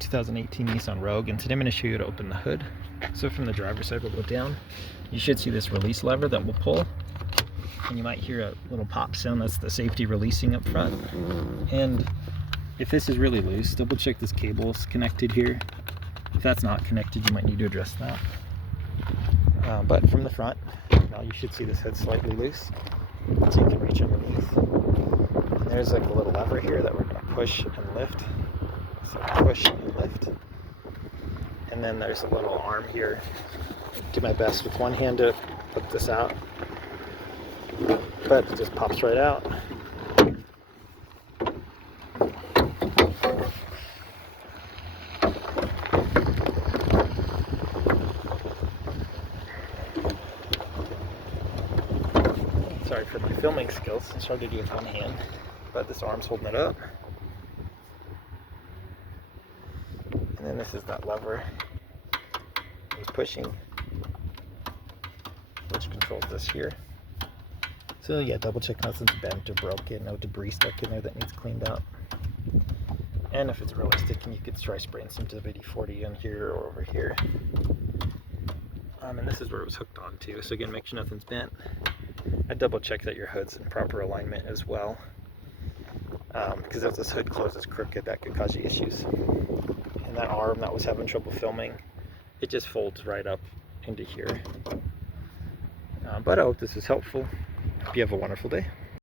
2018 Nissan Rogue, and today I'm going to show you how to open the hood. So from the driver's side, we'll go down. You should see this release lever that will pull, and you might hear a little pop sound. That's the safety releasing up front. And if this is really loose, double check this cable is connected here. If that's not connected, you might need to address that. But from the front, now you should see this head slightly loose, so you can reach underneath. And there's like a little lever here that we're going to push and lift. So push and lift. And then there's a little arm here. Do my best with one hand to put this out, but it just pops right out. Sorry for my filming skills. It's hard to do with one hand, but this arm's holding it up. And then this is that lever. It's pushing, which controls this here. So yeah, double check nothing's bent or broken, no debris stuck in there that needs cleaned out. And if it's really sticking, you could try spraying some WD-40 in here or over here. And this is where it was hooked onto. So again, make sure nothing's bent. I double check that your hood's in proper alignment as well, because if this hood closes crooked, that could cause you issues. And that arm that was having trouble filming, it just folds right up into here. But I hope this is helpful. Hope you have a wonderful day.